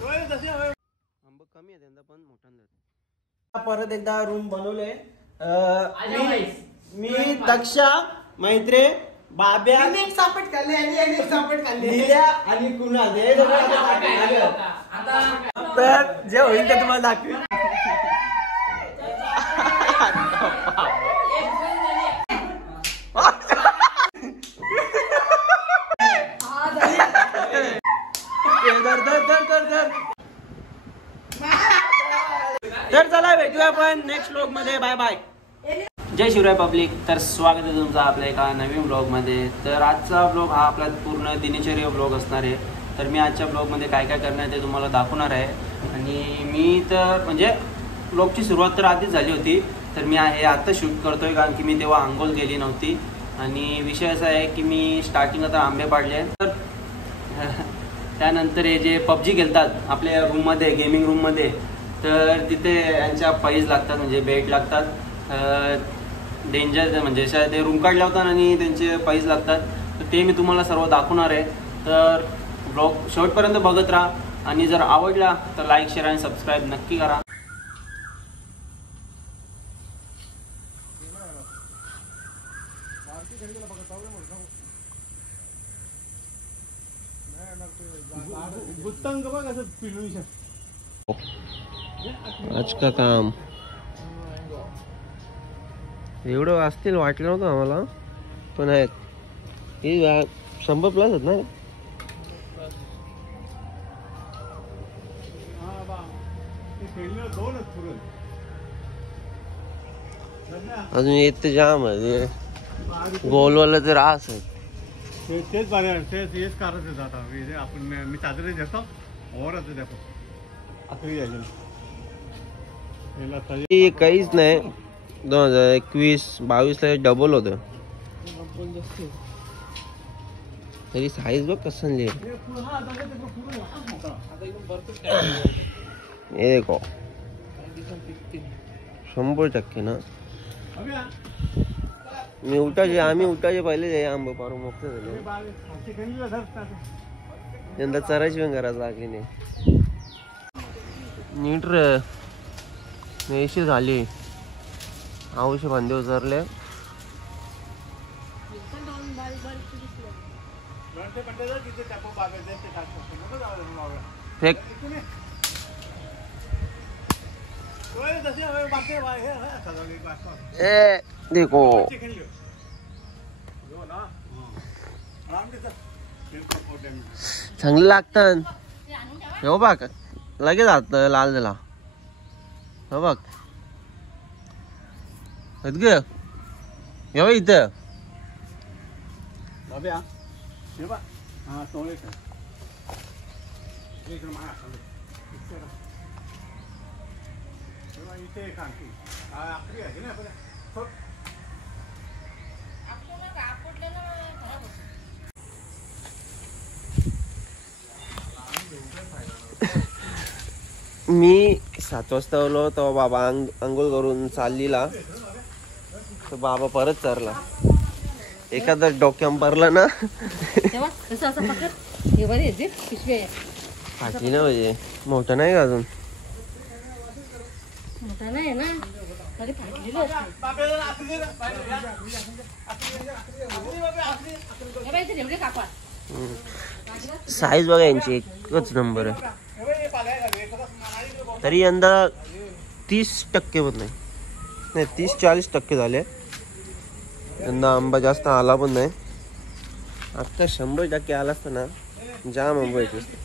कमी आहे त्यांना पण मोठा परत एकदा रूम बनवले मी दक्षा मैत्रे बाब्या सापट खाल्ले आणि कुणाल तर जे होईल ते तुम्हाला दाखवेल. तर चला भेटूया आपण नेक्स्ट व्लॉग मध्ये. Bye bye. जय शिवराय पब्लिक. तर स्वागत आहे तुमचं आपल्या एका नवीन ब्लॉगमध्ये. तर आजचा ब्लॉग हा आपला पूर्ण दिनचर्या ब्लॉग असणार आहे. तर मी आजच्या ब्लॉगमध्ये काय काय करणार ते तुम्हाला दाखवणार आहे. आणि मी तर म्हणजे ब्लॉगची सुरुवात तर आधीच झाली होती. तर मी हे आत्ता शूट करतोय कारण की मी तेव्हा आंघोळ गेली नव्हती. आणि विषय असा आहे की मी स्टार्टिंग आता आंबे पाडले. तर त्यानंतर हे जे पबजी खेळतात आपल्या रूममध्ये गेमिंग रूममध्ये, तर तिथे यांच्या पैज लागतात म्हणजे बेट लागतात. डेंजर म्हणजे ते रूम कार्ड लावतात आणि त्यांचे पैज लागतात. तर ते मी तुम्हाला सर्व दाखवणार आहे. तर ब्लॉग शेवटपर्यंत बघत राहा आणि जर आवडला तर लाईक शेअर आणि सबस्क्राईब नक्की करा. आज का काम एवढं असतील वाटलं नव्हतं आम्हाला, पण आहेत. ही 100 प्लस आहेत ना. अजून येत तर जाम आहे. गोलवाला तर रास आहे. तेच बरं तेच कारण जाता आपण मी चादरी देतो और देतो काहीच नाही. 2021-22 ला डबल होतं. तरी साईज बघ कसं लिहिलं. हे देखो 100% ना. आम्ही उठायचे पहिले आंबे पारून मोकळे झाले. यंदा चरायची पण घरात लागली नाही. नीट रे मेशी झाली. औषध बांधे उचरले. फेक ए देखो चांगले लागतात. हो बघ लगेच हात लाल झाला. हो बघ ग इथं मी 7 वाजता आलो तेव्हा बाबा आंघोळ करून चाललीला. तर बाबा परत चरला. एखादा डोक्याम पडला ना फाटली ना. म्हणजे मोठा नाही का अजून. साईज बघा यांची एकच नंबर आहे. तरी यंदा 30% पण नाही 30-40% झाले. यंदा आंबा जास्त आला पण नाही. आता 100% आला असता ना जाम आंबा यायचे असते.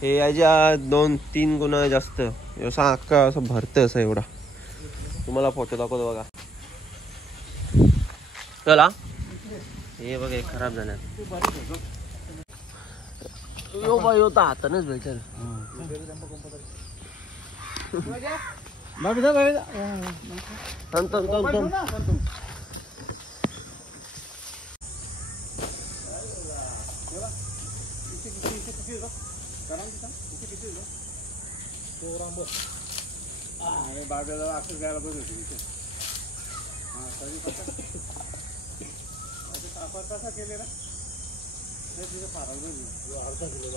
हे याच्या 2-3 गुणा जास्त. असं अख्खा असं भरतं असं एवढा. तुम्हाला फोटो दाखवतो बघा. चला हे बघा हे खराब झालं. यो बा यो तर हातानच भेटेल. बाबेला असं जायला बरं होती. कसा केलेला फार अर्धा किलो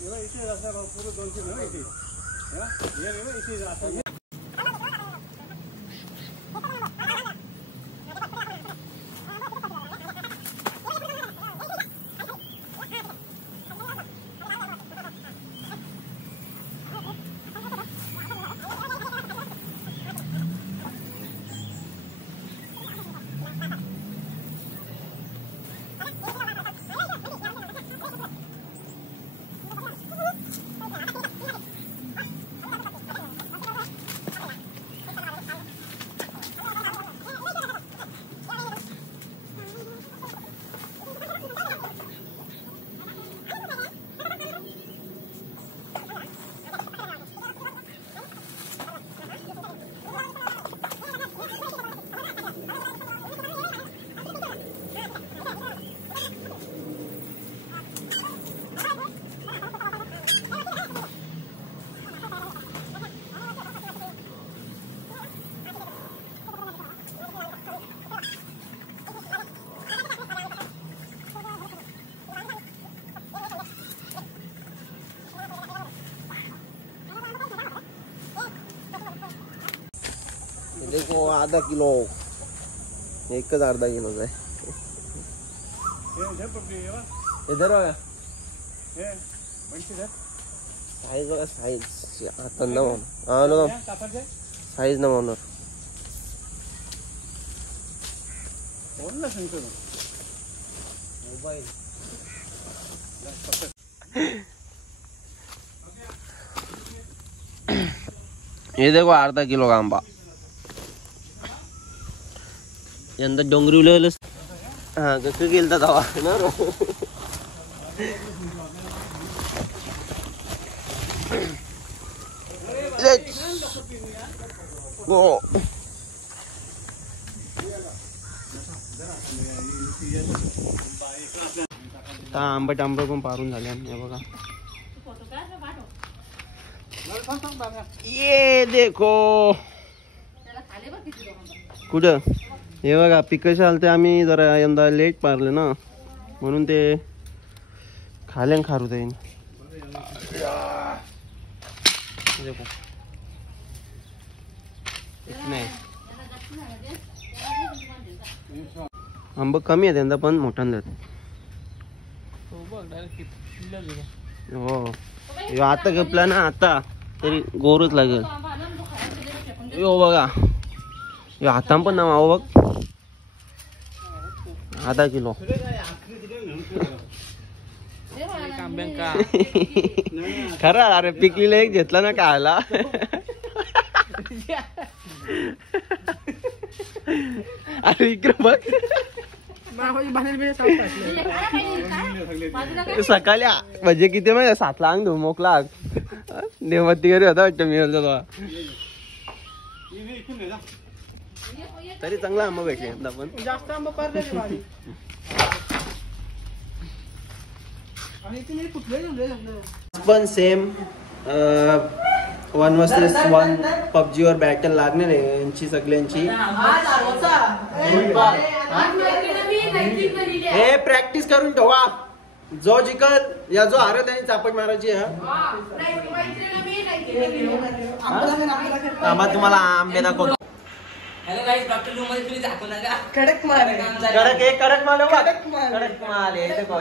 इथे जाता पूर्ण 200 ना इथे ये रे इथे जाता देखो आधा किलो एकच अर्धा किलोच आहे इधर बघा साईज बघा साईज आता साईज न म्हणून मोबाईल ये देखो अर्धा किलो का आंबा यंदा डोंगरी उलवलं हा कसं गेलता तवा ना आंबट आंबट पण पारून झाले हे बघा ये देखो कुठं हे बघा पिकं चालते आम्ही जरा यंदा लेट पारले ना म्हणून ते खाल्यान खारू जाईन आंब कमी आहे यंदा पण मोठ्यानं जात हो आता गपला ना आता तरी गोरच लागेल यो बघा आता पण ना माव बघ आधा किलो खरा अरे पिकलीला एक घेतला ना खायला अरे इकडे बघ सकाळी म्हणजे किती माहिती 7 ला अंग धुवून मोकला देवती घरी होता वाटतं मी तरी चांगला आंबा भेटले पण जास्त आंबा पण सेम 1 vs 1 PUBG वर बॅटल लागणार आहे यांची सगळ्यांची हे प्रॅक्टिस करून ठेवा जो जिकल या जो हारत त्यांनी चापट मारायची आम्हा तुम्हाला आंबे दाखवतो हेलो गाइस डॉक्टर रूम मध्ये तुम्ही दाखवला का कडक माल ये देखो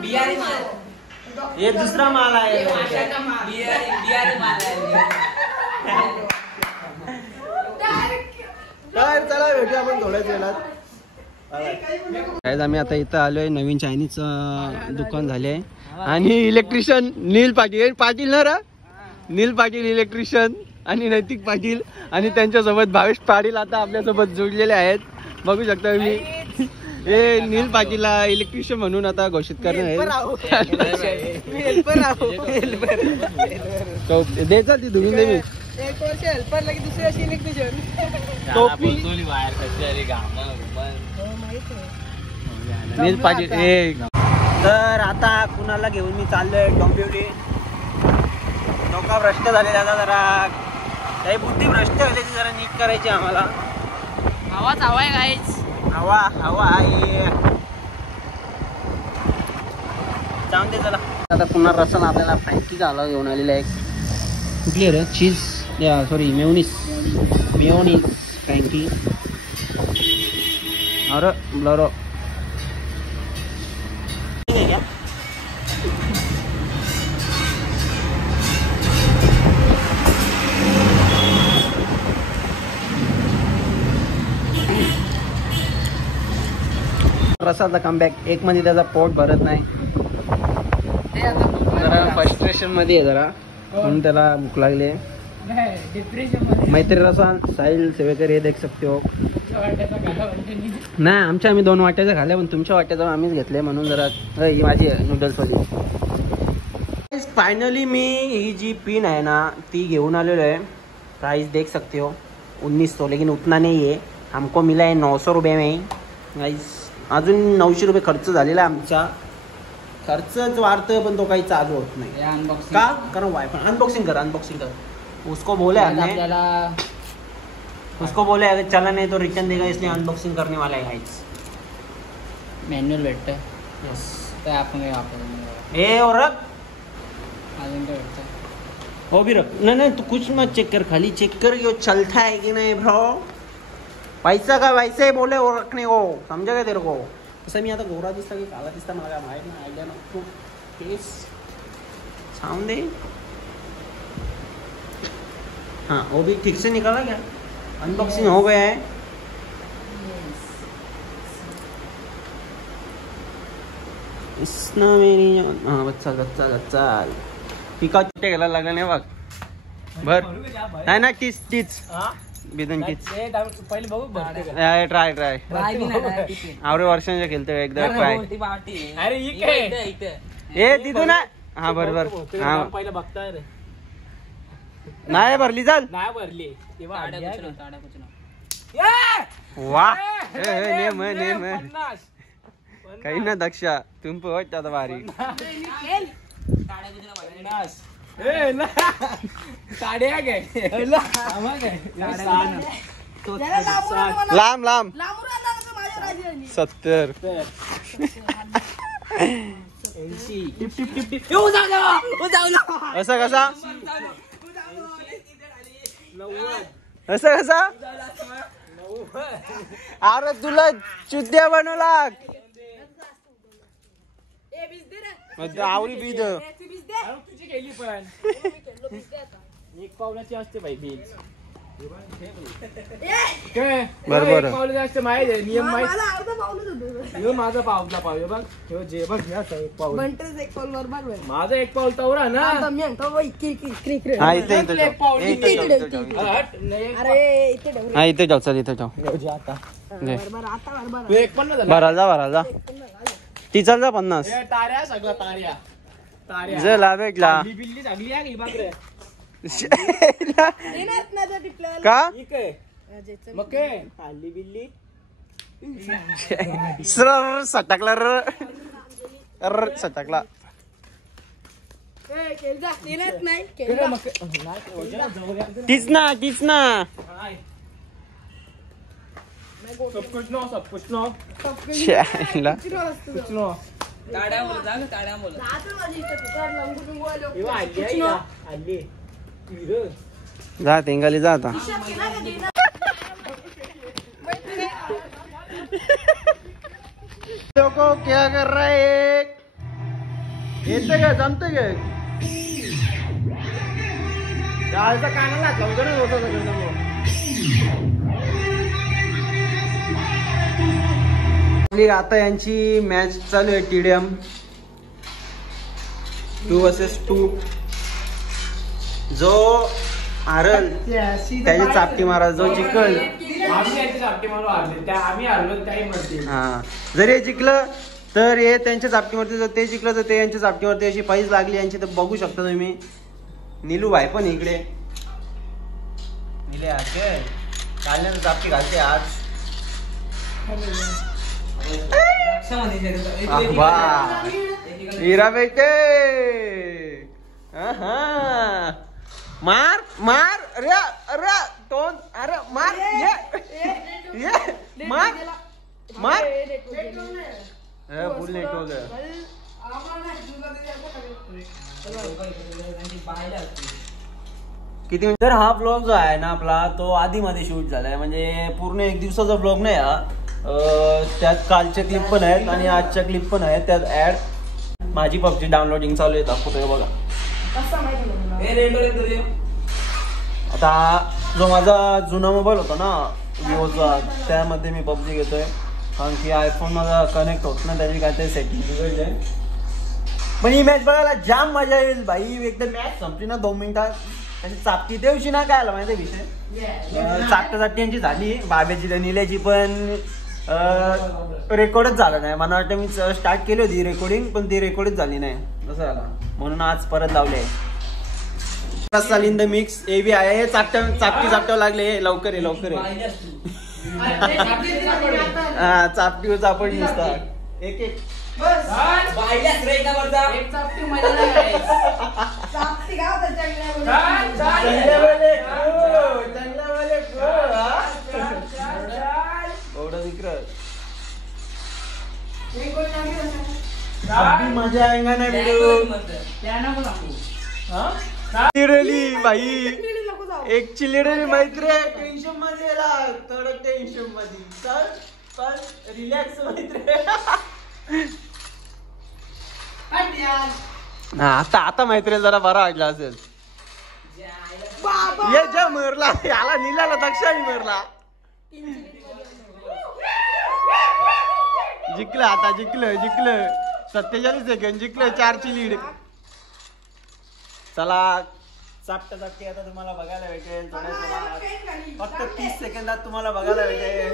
बिहारी माल ये दूसरा माल आहे बिहारी माल आहे काय चला भेटू आपण थोड्याच वेळात आम्ही आता इथं आलोय नवीन चायनीज दुकान झाले आणि इलेक्ट्रिशियन नील पाटील ना रा नील पाटील इलेक्ट्रिशियन आणि नैतिक पाटील आणि त्यांच्यासोबत भावेश पाटील आता आपल्यासोबत जोडलेले आहेत बघू शकता मी हे नील पाटीलला इलेक्ट्रिशियन म्हणून आता घोषित करणार द्यायचा ती धुवून दे मी एक वर्ष हेल्पर लगे दुसऱ्या वर्षी इलेक्ट्रिशियन नील पाटील तर आता कुणाला घेऊन मी चाललोय डोंबिवली डोका भ्रष्ट झाले आता जरा काही बुद्धी भ्रष्ट झाली जरा नीट करायची आम्हाला हवाच हवाय गाईच हवा आहे जाऊन दे चला आता पुन्हा रसन आपल्याला फ्रँकी झाला घेऊन आलेला आहे. कुठली रे चीज या सॉरी मेयोनीज फ्रँकी. अरे ब्लरो क्या रसाचा कमबॅक. एक मध्ये त्याचा पोट भरत नाही, जरा फ्रस्ट्रेशन मध्ये आहे जरा, म्हणून त्याला भूक लागली आहे. मैत्री रसा साहिल सेवेकर हे देख सकते हो. नाही आमच्या आम्ही 2 वाट्याच्या खाल्ल्या, पण तुमच्या वाट्याचा आम्हीच घेतले म्हणून जरा ही माझी नूडल्स वाली. फायनली मी ही जी पिन आहे ना ती घेऊन आलेलो आहे. प्राइस देख सकते हो 1900, लेकिन उतना नहीं है. हमको मिला है 900 रुपये में. गाइस अजून 900 रुपये खर्च झालेला आहे आमचा. खर्चच वाढतोय पण तो काही चालू होत नाही का, कारण वायफाय. अनबॉक्सिंग कर. उसको बोले अगर चला नहीं तो रिटर्न देगा, इसलिए अनबॉक्सिंग करने वाला है गाइस. मॅन्युअल भेटतंय. यस ते आपण काही वापरतो. ए और रख अजून काय भेटतं? वो भी रख. नहीं तू कुछ मत चेक कर, खाली चेक कर कि वो चलता है कि नहीं ब्रो. पैसा का वैसे ही बोले वो रखने को, समझा क्या तेरे को. तसं मी आता गोरा दिसता की काला दिसता मला काय माहित नाही. आयडिया नको केस साउंड दे. हाँ वो भी ठीक से निकाला क्या. अनबॉक्सिंग हो गया है. इसना मेरी हाँ बच्चा पिका चिट्टे गेला लागला नाही बघ भर. नाही ना टीच बिदन टीच पहिले बघू ट्राय आवरे वर्षांच्या खेळतोय एकदा ट्राय. अरे ए तिथून ना हा बरोबर. हा पहिला बघताय रे. नाही भरली चाल. नाही भरली वा नेम काही ना दक्षा तुम वाटत आता भारी. लांब 70 असं कसा अरे तुला चुद्या बनवला आवरी बीज तुझी गेली पण एक पावलाची असते भाई बीज. बरोबर पावलाची असते माहिती आहे नियम माहिती. माझा पावला पाव बघ जे बघ माझा एक पाऊल तवरा ना. इथे जाऊ चल इथे जाऊ. भराल जा ती चल जा 50. ताऱ्या सगळं ताऱ्या जला भेटला बिल्ली सगळी आहे बापरे. का मग काय खाल्ली बिल्ली सर सटकला सटकला. तीच ना सब कुछ नो जा तेंगाली जा आता. देखो क्या कर रहा है. येते काय जमते काय कानाला आता यांची मॅच चालू आहे. TDM 2 vs 2. जो हारल त्याची चापटी मारा, जो जिंकल हा. जर हे जिंकलं तर हे त्यांच्या चापटी मारते, जर ते जिंकलं तर ते यांच्या चापटी मारते. अशी पाहिज लागली यांची तर बघू शकता तुम्ही. नीलू भाई पण इकडे निले कालने चापटी घालते आज. हीरा बेटे मार अरे टोन अरे मार ये मार फुल नेट हो गया. किती तर हा ब्लॉग जो आहे ना आपला तो आधी मध्ये शूट झालाय म्हणजे पूर्ण एक दिवसाचा ब्लॉग नाही हा. त्यात कालच्या क्लिप पण आहेत आणि आजच्या क्लिप पण आहेत. त्यात ऍड माझी पबजी डाउनलोडिंग चालू आहे दाखवतोय बघा. आता जो माझा जुना मोबाईल होता ना विवोचा त्यामध्ये मी पबजी घेतोय कारण की आयफोन माझा कनेक्ट होत ना त्याची काहीतरी सेटिंग बिघडली आहे. पण ही मॅच बघायला जाम मजा येईल भाई. एकदम मॅच संपली ना 2 मिनिटात त्याची चापटी दिवशी ना काय आला माहिती विषय चापटी यांची झाली बाब्याची त्या निल्याची पण रेकॉर्डच झालं नाही. मला वाटतं मी स्टार्ट केली होती रेकॉर्डिंग पण ती रेकॉर्डच झाली नाही असं झालं म्हणून आज परत लावले. In the mix A B आहे चापटी लागले लवकर आहे लवकर आहे. हा चापटी चापट नुसतात एक एक मजा आएगा ना वीडियो चिरली भाई एक चिरली मैत्री टेन्शन मध्ये कडक टेन्शन मध्ये चल पण रिलॅक्स मैत्री. आता मैत्री जरा बरा वाटला असेल. ये ज्या मरला याला निलाला दक्षाही मरला जिंकलं आता जिंकलं 47 सेकंड जिंकलं 4ची लीड. चला चापटी आता तुम्हाला बघायला भेटेल फक्त 30 सेकंदात तुम्हाला बघायला भेटेल.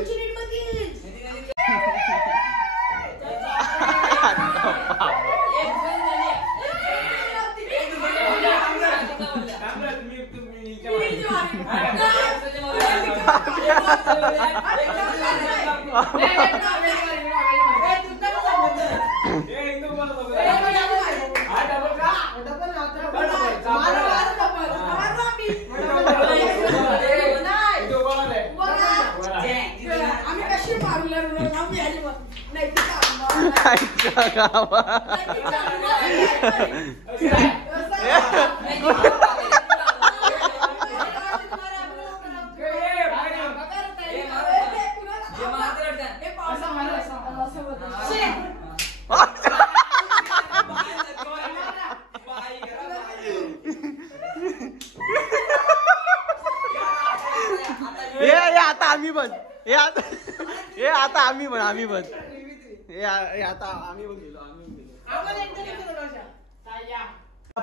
आता आम्ही पण गेलो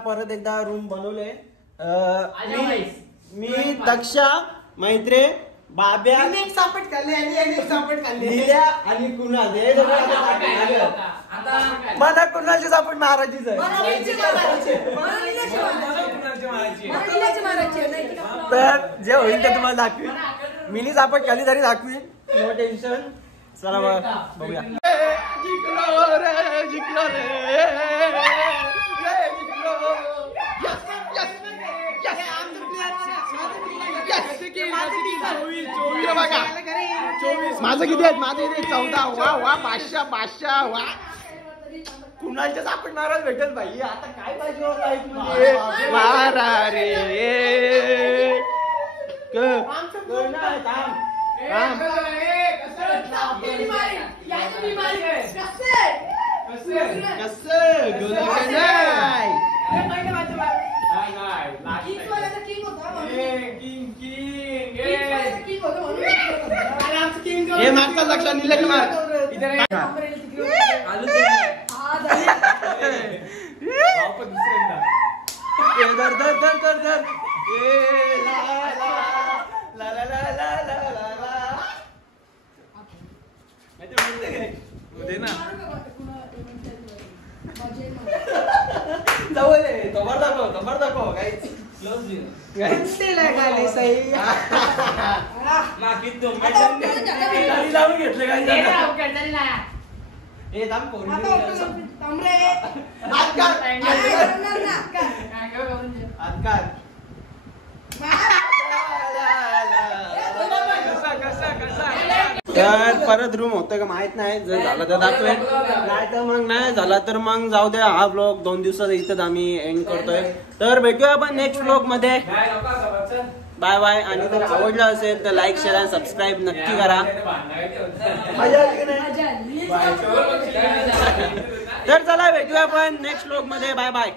परत एकदा रूम बनवले. मी दक्षा मैत्रे बाब्या निल्या आणि कुणाल मला कुणालची सापट महाराजीच आहे. तर जे होईल ते तुम्हाला दाखवीन. मिनी सापट खाली तरी दाखवीन नो टेन्शन. चला बघूया. जिंकलो माझं किती आहेत 14 वा बादशाह वा कुणालच्या सापट महाराज भेटेल भाई. आता काय पाहिजे मारा रे हे मागचा लक्षात निले की मार घेतले तर परत रूम होतं का माहित नाही, जर झालं तर दाखवेन, नाही तर मग नाही झाला तर मग जाऊ द्या. हा ब्लॉग 2 दिवसाचा इथंच आम्ही एंड करतोय. तर भेटूया आपण नेक्स्ट ब्लॉग मध्ये. Bye bye. आणि जर आवडलं असेल तर लाईक शेअर आणि सबस्क्राईब नक्की करा. मजा आली की नाही? तर चला भेटूया आपण नेक्स्ट ब्लॉग मध्ये. Bye bye.